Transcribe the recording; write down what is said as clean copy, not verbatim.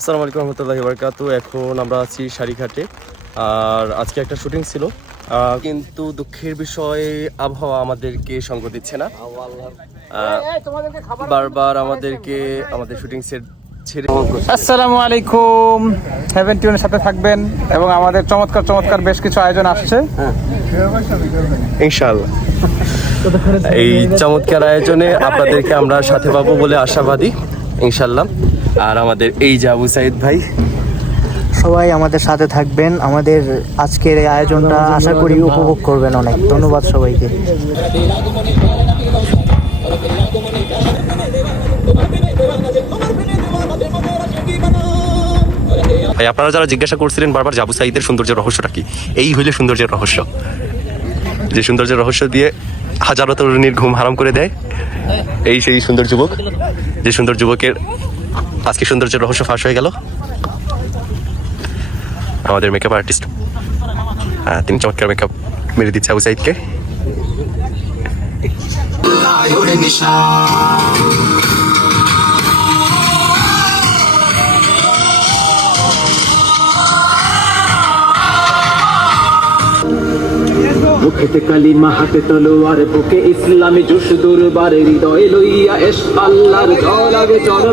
আসসালামু আলাইকুম রহমতুল্লাহি বারাকাতু। এখন আমরা আছি সারিঘাটে, আর আজকে একটা শুটিং ছিল, কিন্তু দুঃখের বিষয় আবহাওয়া আমাদেরকে সঙ্গ দিচ্ছে না। বারবার আমাদেরকে আমাদের শুটিং সেট ছেড়ে। আসসালামু আলাইকুম, হেভেন টিউনের সাথে থাকবেন এবং আমাদের চমৎকার চমৎকার বেশ কিছু আয়োজন আসছে ইনশাআল্লাহ। এই চমৎকার আয়োজনে আপনাদেরকে আমরা সাথে পাবো বলে আশাবাদী ইনশাআল্লাহ। আর আমাদের এই যে আবু সাইদ ভাই, সবাই আমাদের সাথে থাকবেন। আমাদের আজকের এই আয়োজনটা আশা করি উপভোগ করবেন অনেক। ধন্যবাদ সবাইকে। ভাই আপনারা যারা জিজ্ঞাসা করছিলেন বারবার আবু সাইদের সৌন্দর্যের রহস্যটা কি, এই হইলে সৌন্দর্যের রহস্য। যে সৌন্দর্যের রহস্য দিয়ে হাজারো তরুণীর ঘুম হারাম করে দেয়, এই সেই সুন্দর যুবক। যে সুন্দর যুবকের আজকে সৌন্দর্যের রহস্য ফাঁস হয়ে গেল। আমাদের মেকআপ আর্টিস্ট, তিনি চমৎকার মেকআপ মেরে দিচ্ছে আবু সাইদকে। মুখেতে কালিমা হাতে তলোয়ার বুকে ইসলামী জোশ দুর্বারে হৃদয় লইয়া এস আল্লাহর জল আগে চল।